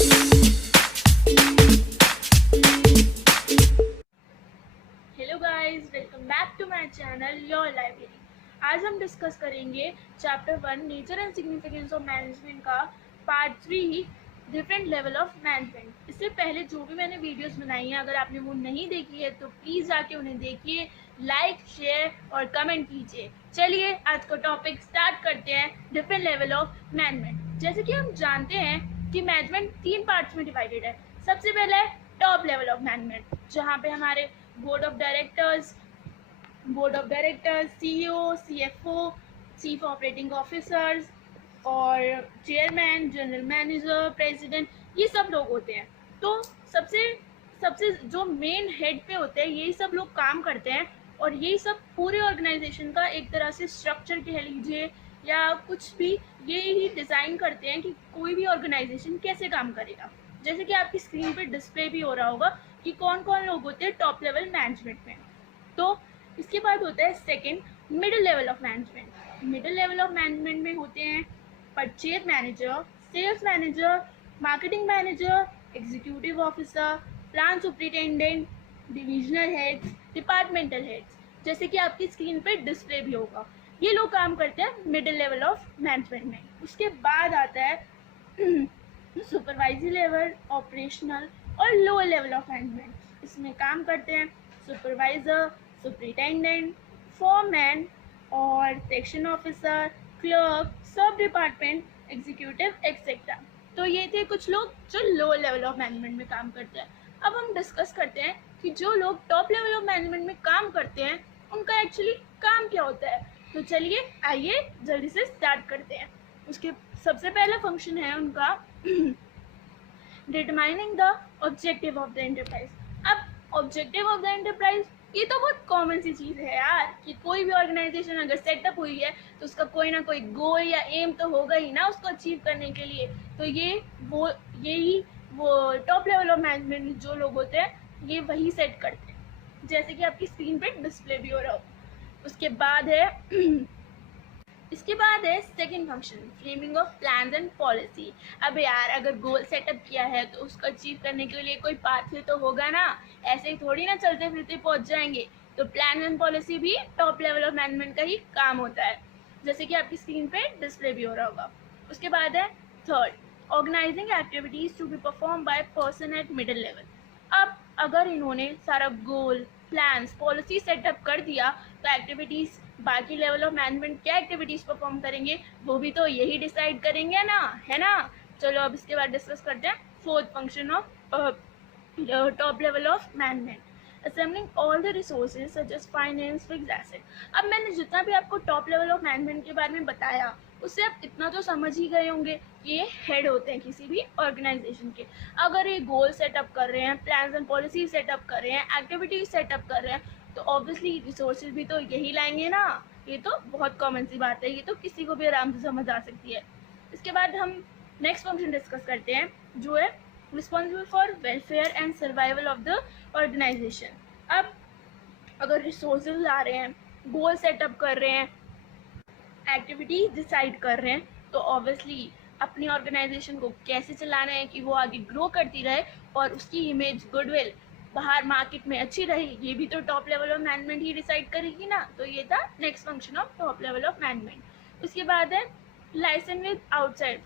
Hello guys, welcome back to my channel your library. आज हम discuss करेंगे chapter 1 nature and significance of management का part 3 different level of management. इससे पहले जो भी मैंने वीडियोस बनाई हैं, अगर आपने वो नहीं देखी है तो प्लीज़ जाके उन्हें देखिए, लाइक शेयर और कमेंट कीजिए। चलिए आज का टॉपिक स्टार्ट करते हैं, डिफरेंट लेवल ऑफ मैनेजमेंट। जैसे कि हम जानते हैं कि मैनेजमेंट 3 पार्ट्स में डिवाइडेड है। सबसे पहले है टॉप लेवल ऑफ मैनेजमेंट, जहाँ पे हमारे board of directors, CEO, CFO, chief operating officers और चेयरमैन, जनरल मैनेजर, प्रेसिडेंट, ये सब लोग होते हैं। तो सबसे सबसे जो मेन हेड पे होते हैं, यही सब लोग काम करते हैं और यही सब पूरे ऑर्गेनाइजेशन का एक तरह से स्ट्रक्चर कह लीजिए या कुछ भी, ये ही डिज़ाइन करते हैं कि कोई भी ऑर्गेनाइजेशन कैसे काम करेगा। जैसे कि आपकी स्क्रीन पे डिस्प्ले भी हो रहा होगा कि कौन कौन लोग होते हैं टॉप लेवल मैनेजमेंट में। तो इसके बाद होता है second, middle level of management. Middle level of management में होते हैं purchase manager, sales manager, marketing manager, executive officer, plan superintendent, divisional heads, departmental heads, जैसे कि आपकी स्क्रीन पे डिस्प्ले भी होगा। ये लोग काम करते हैं मिडिल लेवल ऑफ मैनेजमेंट में। उसके बाद आता है सुपरवाइजरी लेवल, ऑपरेशनल और लोअर लेवल ऑफ मैनेजमेंट। इसमें काम करते हैं सुपरवाइजर, सुपरिटेंडेंट, फोरमैन और सेक्शन ऑफिसर, क्लर्क, सब डिपार्टमेंट एग्जीक्यूटिव एक्सेट्रा। तो ये थे कुछ लोग जो लोअर लेवल ऑफ मैनेजमेंट में काम करते हैं। अब हम डिस्कस करते हैं कि जो लोग टॉप लेवल ऑफ मैनेजमेंट में काम करते हैं उनका एक्चुअली काम क्या होता है। तो चलिए आइए जल्दी से स्टार्ट करते हैं। उसके सबसे पहला फंक्शन है उनका determining the objective of the enterprise. अब ऑब्जेक्टिव ऑफ द एंटरप्राइज ये तो बहुत कॉमन सी चीज़ है यार, कि कोई भी ऑर्गेनाइजेशन अगर सेटअप हुई है तो उसका कोई ना कोई गोल या एम तो होगा ही ना उसको अचीव करने के लिए। तो यही वो टॉप लेवल ऑफ मैनेजमेंट जो लोग होते हैं ये वही सेट करते हैं, जैसे कि आपकी स्क्रीन पे डिस्प्ले भी हो रहा हो। उसके बाद है second function, framing of plans and policy. अब यार अगर गोल सेटअप किया है तो उसको अचीव करने के लिए कोई पाथवे तो होगा ना, ऐसे ही थोड़ी ना चलते फिरते पहुंच जाएंगे। तो प्लान एंड पॉलिसी भी टॉप लेवल ऑफ मैनेजमेंट का ही काम होता है, जैसे कि आपकी स्क्रीन पे डिस्प्ले भी हो रहा होगा। उसके बाद है third, organizing activities to be perform by person at middle level. अब अगर इन्होंने सारा गोल, प्लान्स, पॉलिसी सेटअप कर दिया तो एक्टिविटीज, बाकी लेवल ऑफ मैनेजमेंट क्या एक्टिविटीज परफॉर्म करेंगे वो भी तो यही डिसाइड करेंगे ना, है ना। चलो अब इसके बाद डिस्कस करते हैं fourth function of top level of management, assembling all the resources such as finance, fixed asset। अब मैंने जितना भी आपको टॉप लेवल ऑफ मैनेजमेंट के बारे में बताया उससे आप इतना तो समझ ही गए होंगे कि ये हेड होते हैं किसी भी ऑर्गेनाइजेशन के। अगर ये गोल सेटअप कर रहे हैं, प्लान्स एंड पॉलिसी सेटअप कर रहे हैं, एक्टिविटीज सेटअप कर रहे हैं, तो ऑब्वियसली रिसोर्सेज भी तो यही लाएंगे ना। ये तो बहुत कॉमन सी बात है, ये तो किसी को भी आराम से समझ आ सकती है। इसके बाद हम नेक्स्ट फंक्शन डिस्कस करते हैं जो है responsible for welfare and survival of the organization. अब अगर रिसोर्सेज ला रहे हैं, गोल सेटअप कर रहे हैं, एक्टिविटीज डिसाइड कर रहे हैं, तो ऑब्वियसली अपनी ऑर्गेनाइजेशन को कैसे चलाना है कि वो आगे ग्रो करती रहे और उसकी इमेज, गुडविल बाहर मार्केट में अच्छी रहे, ये भी तो top level of management he decide करेगी ना। तो ये था next function of top level of management. उसके बाद है लाइसेंस विद आउटसाइड।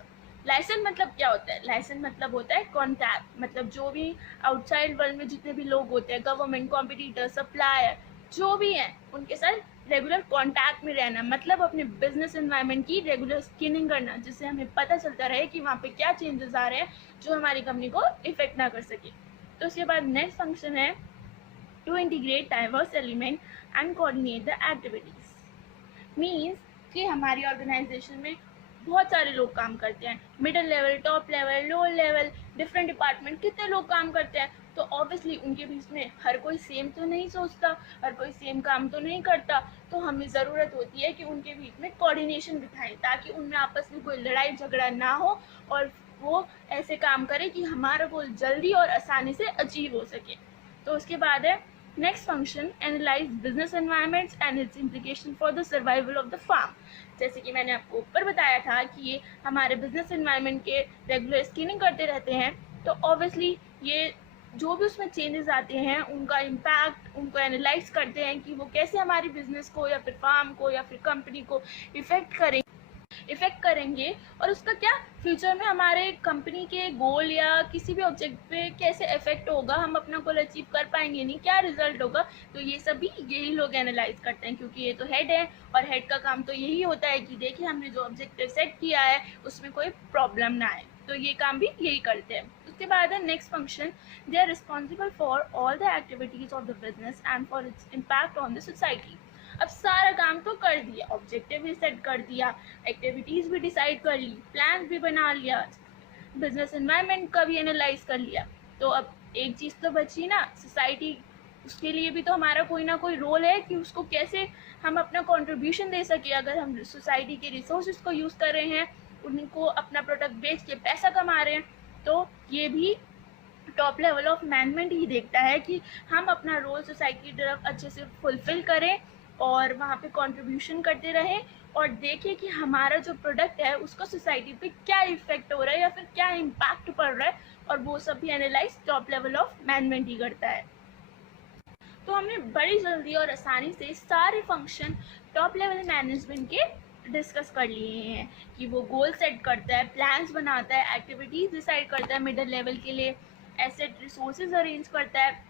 लाइसेंस मतलब क्या होता है? लाइसेंस मतलब होता है कॉन्टैक्ट, मतलब जो भी आउटसाइड वर्ल्ड में जितने भी लोग होते हैं, गवर्नमेंट, कॉम्पिटिटर, सप्लायर, जो भी हैं उनके साथ रेगुलर कॉन्टैक्ट में रहना, मतलब अपने बिजनेस एनवायरनमेंट की रेगुलर स्कैनिंग करना, जिससे हमें पता चलता रहे कि वहाँ पे क्या चेंजेस आ रहे हैं जो हमारी कंपनी को इफेक्ट ना कर सके। तो उसके बाद नेक्स्ट फंक्शन है to integrate diverse element and coordinate the activities. Means कि हमारी ऑर्गेनाइजेशन में बहुत सारे लोग काम करते हैं, middle level, top level, lower level, different department, कितने लोग काम करते हैं। तो ऑब्वियसली उनके बीच में हर कोई सेम तो नहीं सोचता, हर कोई सेम काम तो नहीं करता। तो हमें ज़रूरत होती है कि उनके बीच में कोऑर्डिनेशन बिठाएं, ताकि उनमें आपस में कोई लड़ाई झगड़ा ना हो और वो ऐसे काम करे कि हमारा गोल जल्दी और आसानी से अचीव हो सके। तो उसके बाद है next function, analyse business environments and its implication for the survival of the firm. जैसे कि मैंने आपको ऊपर बताया था कि ये हमारे बिजनेस एनवायरनमेंट के रेगुलर स्कैनिंग करते रहते हैं, तो ऑब्वियसली ये जो भी उसमें चेंजेस आते हैं उनका इम्पैक्ट उनको एनालाइज करते हैं कि वो कैसे हमारी बिजनेस को या फिर फार्म को या फिर कंपनी को इफेक्ट करेंगे और उसका क्या फ्यूचर में हमारे कंपनी के गोल या किसी भी ऑब्जेक्ट पे कैसे इफेक्ट होगा, हम अपना गोल अचीव कर पाएंगे नहीं, क्या रिजल्ट होगा। तो ये सभी यही लोग एनालाइज करते हैं, क्योंकि ये तो हेड है और हेड का काम तो यही होता है कि देखिए हमने जो ऑब्जेक्टिव सेट किया है उसमें कोई प्रॉब्लम ना आए, तो ये काम भी यही करते हैं। उसके बाद है next function, they are responsible for all the activities of the business and for its impact on the society. अब सारा काम तो कर दिया, ऑब्जेक्टिव भी सेट कर दिया, एक्टिविटीज भी डिसाइड कर ली, प्लान भी बना लिया, बिजनेस एनवायरनमेंट का भी एनालाइज कर लिया, तो अब एक चीज़ तो बची ना, सोसाइटी। उसके लिए भी तो हमारा कोई ना कोई रोल है कि उसको कैसे हम अपना कंट्रीब्यूशन दे सके। अगर हम सोसाइटी के रिसोर्सेज को यूज़ कर रहे हैं, उनको अपना प्रोडक्ट बेच के पैसा कमा रहे हैं, तो ये भी टॉप लेवल ऑफ मैनेजमेंट ही देखता है कि हम अपना रोल सोसाइटी की तरफ अच्छे से फुलफिल करें और वहाँ पे कंट्रीब्यूशन करते रहें और देखें कि हमारा जो प्रोडक्ट है उसका सोसाइटी पे क्या इफेक्ट हो रहा है या फिर क्या इम्पैक्ट पड़ रहा है, और वो सब भी analyse top level of management ही करता है। तो हमने बड़ी जल्दी और आसानी से सारे फंक्शन टॉप लेवल मैनेजमेंट के डिस्कस कर लिए हैं कि वो गोल सेट करता है, प्लान्स बनाता है, एक्टिविटीज़ डिसाइड करता है मिडिल लेवल के लिए, एसेट रिसोर्सेज अरेंज करता है,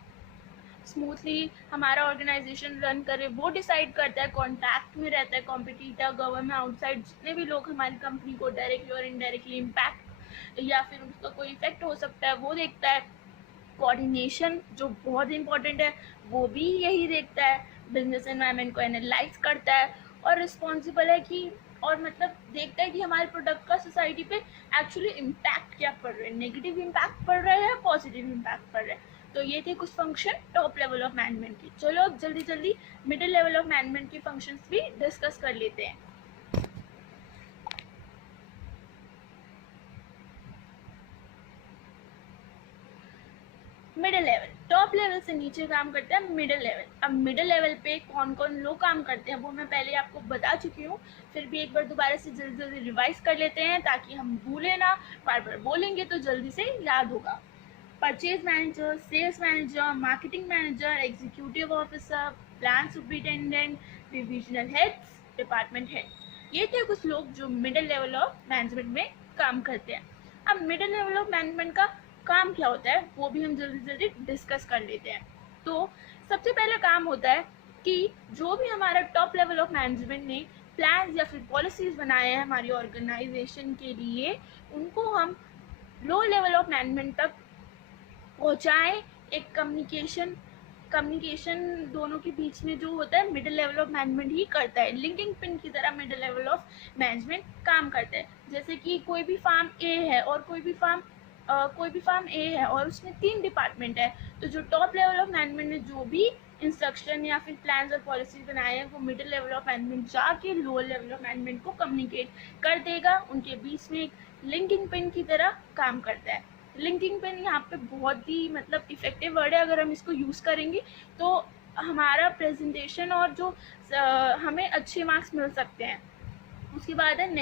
स्मूथली हमारा ऑर्गेनाइजेशन रन करे वो डिसाइड करता है, कॉन्टैक्ट में रहता है कॉम्पिटिटर, गवर्नमेंट, आउटसाइड जितने भी लोग हमारी कंपनी को डायरेक्टली और इनडायरेक्टली इम्पैक्ट या फिर उसका कोई इफेक्ट हो सकता है वो देखता है, कोऑर्डिनेशन जो बहुत इंपॉर्टेंट है वो भी यही देखता है, बिजनेस एनवायरनमेंट को एनालाइज करता है और रिस्पॉन्सिबल है कि और मतलब देखता है कि हमारे प्रोडक्ट का सोसाइटी पे एक्चुअली इम्पैक्ट क्या पड़ रहा है, नेगेटिव इम्पैक्ट पड़ रहा है या पॉजिटिव इम्पैक्ट पड़ रहा है। तो ये थे कुछ function top level of management की। चलो अब जल्दी जल्दी मिडिल लेवल ऑफ मैनेजमेंट के फंक्शंस भी डिस्कस कर लेते हैं। मिडिल लेवल, टॉप लेवल से नीचे काम करता है मिडिल लेवल। अब मिडिल लेवल पे कौन कौन लोग काम करते हैं वो मैं पहले आपको बता चुकी हूँ, फिर भी एक बार दोबारा से जल्दी जल्दी रिवाइज कर लेते हैं ताकि हम भूले ना, बार बार बोलेंगे तो जल्दी से याद होगा। Purchase manager, sales manager, marketing manager, executive officer, plan superintendent, divisional heads, department head, ये थे कुछ लोग जो मिडिल लेवल ऑफ मैनेजमेंट में काम करते हैं। अब मिडिल लेवल ऑफ मैनेजमेंट का काम क्या होता है वो भी हम जल्दी जल्दी डिस्कस कर लेते हैं। तो सबसे पहला काम होता है कि जो भी हमारा टॉप लेवल ऑफ मैनेजमेंट ने प्लान या फिर पॉलिसीज बनाए हैं हमारी ऑर्गेनाइजेशन के लिए, उनको हम लो लेवल ऑफ मैनेजमेंट तक पहुँचाएं। एक कम्युनिकेशन दोनों के बीच में जो होता है मिडिल लेवल ऑफ मैनेजमेंट ही करता है, लिंकिंग पिन की तरह मिडिल लेवल ऑफ मैनेजमेंट काम करता है। जैसे कि कोई भी फार्म ए है और कोई भी फार्म ए है और उसमें 3 डिपार्टमेंट है, तो जो टॉप लेवल ऑफ मैनेजमेंट ने जो भी इंस्ट्रक्शन या फिर प्लान्स और पॉलिसीज बनाए हैं वो मिडिल लेवल ऑफ मैनेजमेंट जाके लोअर लेवल ऑफ मैनेजमेंट को कम्युनिकेट कर देगा। उनके बीच में एक लिंकिंग पिन की तरह काम करता है। लिंकिंग पिन यहाँ पे बहुत ही मतलब इफेक्टिव वर्ड है, अगर हम इसको यूज़ करेंगे तो हमारा प्रेजेंटेशन और जो हमें अच्छे मार्क्स मिल सकते हैं। उसके बाद है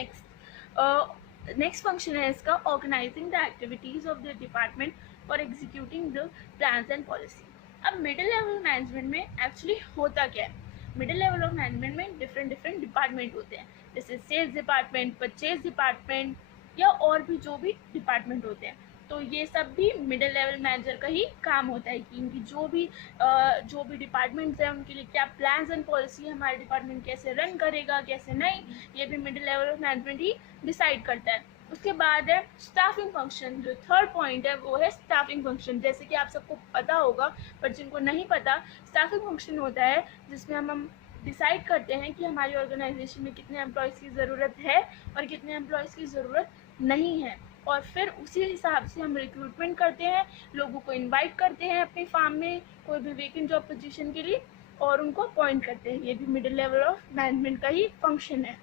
नेक्स्ट फंक्शन है इसका, organizing the activities of the department for executing the plans and policy. अब मिडिल लेवल मैनेजमेंट में एक्चुअली होता क्या है, मिडिल लेवल ऑफ मैनेजमेंट में डिफरेंट डिपार्टमेंट होते हैं, जैसे सेल्स डिपार्टमेंट, परचेज डिपार्टमेंट या और भी जो भी डिपार्टमेंट होते हैं। तो ये सब भी मिडिल लेवल मैनेजर का ही काम होता है कि इनकी जो भी डिपार्टमेंट्स हैं उनके लिए क्या प्लान्स एंड पॉलिसी, हमारे डिपार्टमेंट कैसे रन करेगा कैसे नहीं, ये भी middle level of management he decide करता है। उसके बाद है स्टाफिंग फंक्शन, जो थर्ड पॉइंट है वो है स्टाफिंग फंक्शन। जैसे कि आप सबको पता होगा पर जिनको नहीं पता, स्टाफिंग फंक्शन होता है जिसमें हम डिसाइड करते हैं कि हमारी ऑर्गेनाइजेशन में कितने एम्प्लॉयज़ की ज़रूरत है और कितने एम्प्लॉयज़ की ज़रूरत नहीं है, और फिर उसी हिसाब से हम रिक्रूटमेंट करते हैं, लोगों को इनवाइट करते हैं अपनी फार्म में कोई भी वेकेंट जॉब पोजीशन के लिए और उनको अपॉइंट करते हैं। ये भी मिडिल लेवल ऑफ मैनेजमेंट का ही फंक्शन है।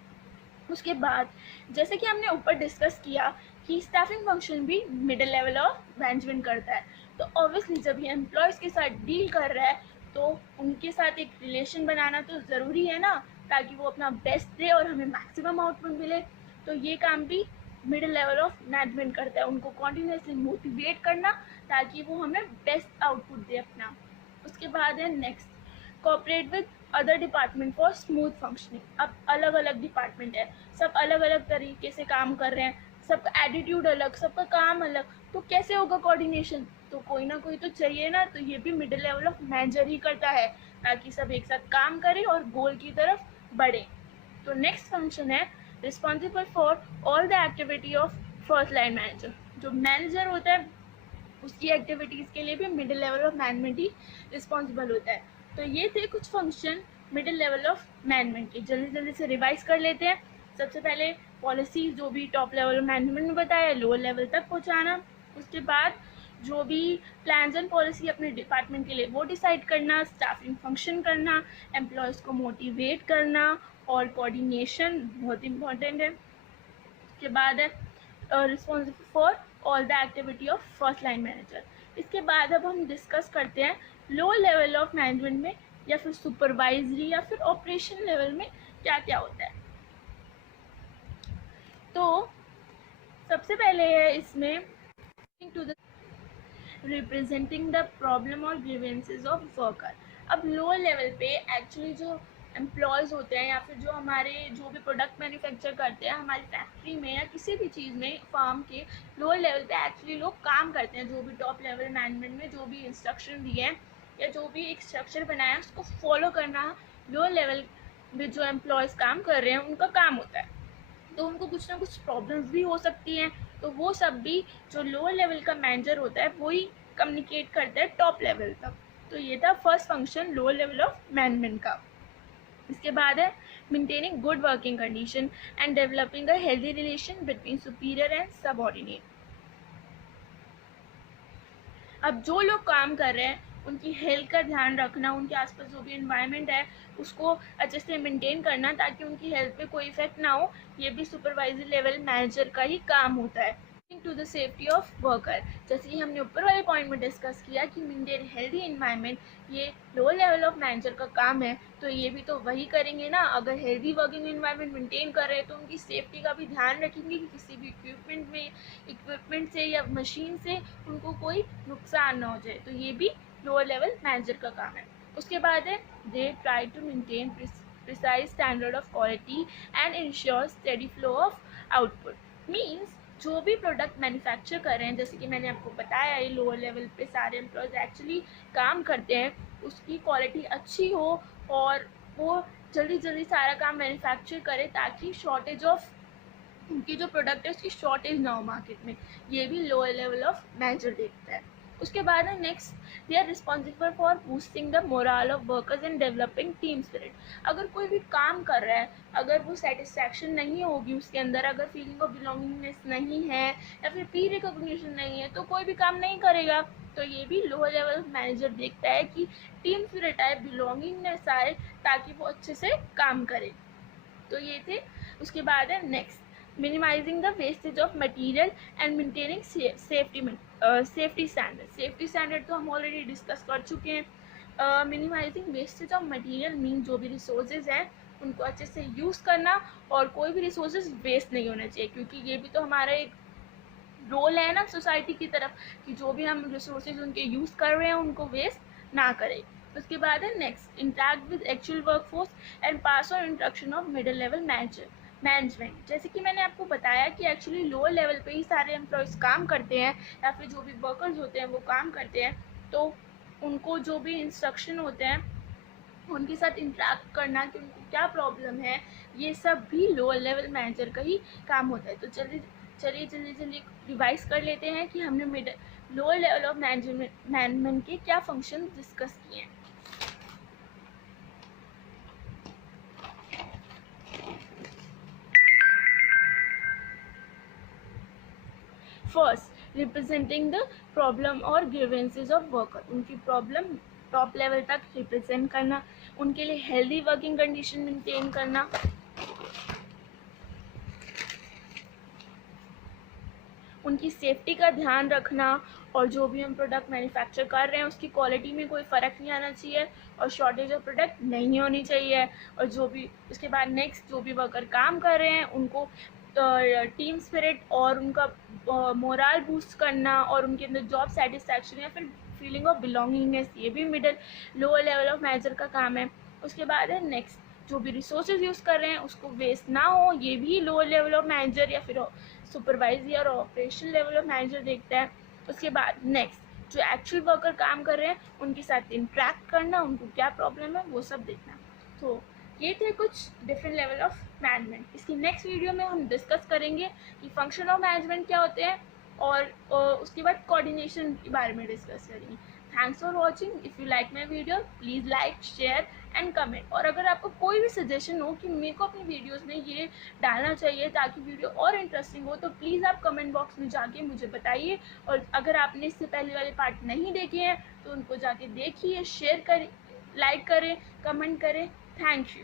उसके बाद जैसे कि हमने ऊपर डिस्कस किया कि स्टाफिंग फंक्शन भी मिडिल लेवल ऑफ मैनेजमेंट करता है, तो ऑब्वियसली जब ये एम्प्लॉयज़ के साथ डील कर रहा है तो उनके साथ एक रिलेशन बनाना तो ज़रूरी है ना, ताकि वो अपना बेस्ट दे और हमें मैक्सिमम आउटपुट मिले। तो ये काम भी मिडिल लेवल ऑफ मैनेजमेंट करता है, उनको कॉन्टिन्यूसली मोटिवेट करना ताकि वो हमें बेस्ट आउटपुट दे अपना। उसके बाद है next, cooperate with other department for smooth functioning. अब अलग अलग डिपार्टमेंट है, सब अलग अलग तरीके से काम कर रहे हैं, सबका एटीट्यूड अलग, सबका काम अलग, तो कैसे होगा कोऑर्डिनेशन? तो कोई ना कोई तो चाहिए ना, तो ये भी मिडिल लेवल ऑफ मैनेजर ही करता है, ताकि सब एक साथ काम करें और गोल की तरफ बढ़े। तो नेक्स्ट फंक्शन है responsible for all the activity of first line manager. जो मैनेजर होता है उसकी एक्टिविटीज़ के लिए भी middle level of management he responsible होता है। तो ये थे कुछ function middle level of management के। जल्दी जल्दी से रिवाइज कर लेते हैं। सबसे पहले पॉलिसी जो भी टॉप लेवल मैनेजमेंट ने बताया, लोअर लेवल तक पहुंचाना। उसके बाद जो भी प्लान्स एंड पॉलिसी अपने डिपार्टमेंट के लिए वो डिसाइड करना, स्टाफिंग फंक्शन करना, एम्प्लॉयज़ को मोटिवेट करना और कोऑर्डिनेशन बहुत इंपॉर्टेंट है। उसके बाद है responsible for all the activity of first line manager. इसके बाद अब हम डिस्कस करते हैं लोअर लेवल ऑफ मैनेजमेंट में या फिर सुपरवाइजरी या फिर ऑपरेशन लेवल में क्या क्या होता है। तो सबसे पहले है इसमें to the representing the problem और ग्रीवेंसेस ऑफ वर्कर। अब लोअर लेवल पे एक्चुअली जो एम्प्लॉयज़ होते हैं या फिर जो हमारे जो भी प्रोडक्ट मैन्युफैक्चर करते हैं हमारी फैक्ट्री में या किसी भी चीज़ में फार्म के, लोअर लेवल पे एक्चुअली लोग काम करते हैं। जो भी टॉप लेवल मैनेजमेंट में जो भी इंस्ट्रक्शन दिए हैं या जो भी एक स्ट्रक्चर बनाया है उसको फॉलो करना लोअर लेवल में जो एम्प्लॉयज़ काम कर रहे हैं उनका काम होता है। तो उनको कुछ ना कुछ प्रॉब्लम्स भी हो सकती हैं, तो वो सब भी जो लोअर लेवल का मैनेजर होता है वही कम्युनिकेट करता है टॉप लेवल तक। तो ये था first function lower level of management का। इसके बाद है maintaining good working condition and developing a healthy relation between superior and subordinate. अब जो लोग काम कर रहे हैं उनकी हेल्थ का ध्यान रखना, उनके आसपास जो भी एनवायरनमेंट है उसको अच्छे से मेंटेन करना ताकि उनकी हेल्थ पे कोई इफेक्ट ना हो, ये भी सुपरवाइजरी लेवल मैनेजर का ही काम होता है। To the safety of worker, जैसे कि हमने ऊपर वाले पॉइंट में डिस्कस किया कि मेंटेन हेल्दी एनवायरनमेंट ये लोअर लेवल ऑफ मैनेजर का काम है, तो ये भी तो वही करेंगे ना। अगर हेल्दी वर्किंग एनवायरनमेंट मेंटेन कर रहे हैं तो उनकी सेफ्टी का भी ध्यान रखेंगे कि किसी भी इक्विपमेंट से या मशीन से उनको कोई नुकसान ना हो जाए, तो ये भी लोअर लेवल मैनेजर का काम है। उसके बाद है they try to maintain precise standard of quality and ensure steady flow of output. Means जो भी प्रोडक्ट मैन्युफैक्चर कर रहे हैं, जैसे कि मैंने आपको बताया ये लोअर लेवल पे सारे एम्प्लॉयज़ एक्चुअली काम करते हैं, उसकी क्वालिटी अच्छी हो और वो जल्दी जल्दी सारा काम मैन्युफैक्चर करे ताकि शॉर्टेज ऑफ उनकी जो प्रोडक्ट है उसकी शॉर्टेज ना हो मार्केट में। ये भी लोअर लेवल ऑफ मैनेजर देखता है। उसके बाद है next, they are responsible for boosting the morale of workers and developing team spirit. अगर कोई भी काम कर रहा है, अगर वो सेटिस्फैक्शन नहीं होगी उसके अंदर, अगर फीलिंग ऑफ बिलोंगिंगनेस नहीं है या फिर पीर रिकॉग्निशन नहीं है, तो कोई भी काम नहीं करेगा। तो ये भी लोअर लेवल मैनेजर देखता है कि टीम स्पिरिट आए, बिलोंगिंगनेस आए, ताकि वो अच्छे से काम करे। तो ये थे। उसके बाद है next, minimizing the wastage of material and maintaining safety standard। Safety standard तो हम ऑलरेडी डिस्कस कर चुके हैं। Minimizing wastage of material mean जो भी रिसोर्सेज हैं उनको अच्छे से यूज़ करना और कोई भी रिसोर्सेज वेस्ट नहीं होना चाहिए, क्योंकि ये भी तो हमारा एक रोल है ना सोसाइटी की तरफ कि जो भी हम रिसोर्सेज उनके यूज़ कर रहे हैं उनको वेस्ट ना करें। उसके बाद है next, interact with actual workforce and pass on instruction of middle level management. जैसे कि मैंने आपको बताया कि एक्चुअली लोअर लेवल पे ही सारे एम्प्लॉयज़ काम करते हैं या फिर जो भी वर्कर्स होते हैं वो काम करते हैं, तो उनको जो भी इंस्ट्रक्शन होते हैं उनके साथ इंटरेक्ट करना कि उनको क्या प्रॉब्लम है, ये सब भी लोअर लेवल मैनेजर का ही काम होता है। तो चलिए जल्दी रिवाइज कर लेते हैं कि हमने लोअर लेवल ऑफ मैनेजमेंट के क्या फंक्शन डिस्कस किए हैं। फर्स्ट, रिप्रेजेंटिंग द प्रॉब्लम और ग्रीवेंसेस ऑफ वर्कर। उनकी प्रॉब्लम टॉप लेवल तक रिप्रेजेंट करना, उनके लिए हेल्दी वर्किंग कंडीशन मेंटेन करना, उनकी सेफ्टी का ध्यान रखना, और जो भी हम प्रोडक्ट मैन्युफैक्चर कर रहे हैं उसकी क्वालिटी में कोई फ़र्क नहीं आना चाहिए, और शॉर्टेज ऑफ प्रोडक्ट नहीं होनी चाहिए। और जो भी उसके बाद नेक्स्ट जो भी वर्कर काम कर रहे हैं उनको टीम स्पिरिट और उनका मोरल बूस्ट करना, और उनके अंदर जॉब सेटिस्फैक्शन या फिर फीलिंग ऑफ बिलोंगिंगनेस, ये भी middle lower level of manager का काम है। उसके बाद है नेक्स्ट जो भी रिसोर्सेज यूज़ कर रहे हैं उसको वेस्ट ना हो, ये भी लोअर लेवल ऑफ मैनेजर या फिर सुपरवाइजर और ऑपरेशनल लेवल ऑफ मैनेजर देखता है। उसके बाद नेक्स्ट जो एक्चुअल वर्कर काम कर रहे हैं उनके साथ इंटरेक्ट करना, उनको क्या प्रॉब्लम है वो सब देखना। तो ये थे कुछ डिफरेंट लेवल ऑफ मैनेजमेंट। इसकी नेक्स्ट वीडियो में हम डिस्कस करेंगे कि फंक्शन ऑफ मैनेजमेंट क्या होते हैं, और उसके बाद कोऑर्डिनेशन के बारे में डिस्कस करेंगे। Thanks for watching. If you like my video please like, share and comment. और अगर आपको कोई भी सजेशन हो कि मेरे को अपनी वीडियोस में ये डालना चाहिए ताकि वीडियो और इंटरेस्टिंग हो, तो प्लीज़ आप कमेंट बॉक्स में जाके मुझे बताइए। और अगर आपने इससे पहले वाले पार्ट नहीं देखे हैं तो उनको जाके देखिए, शेयर करें, लाइक करें, कमेंट करें। Thank you.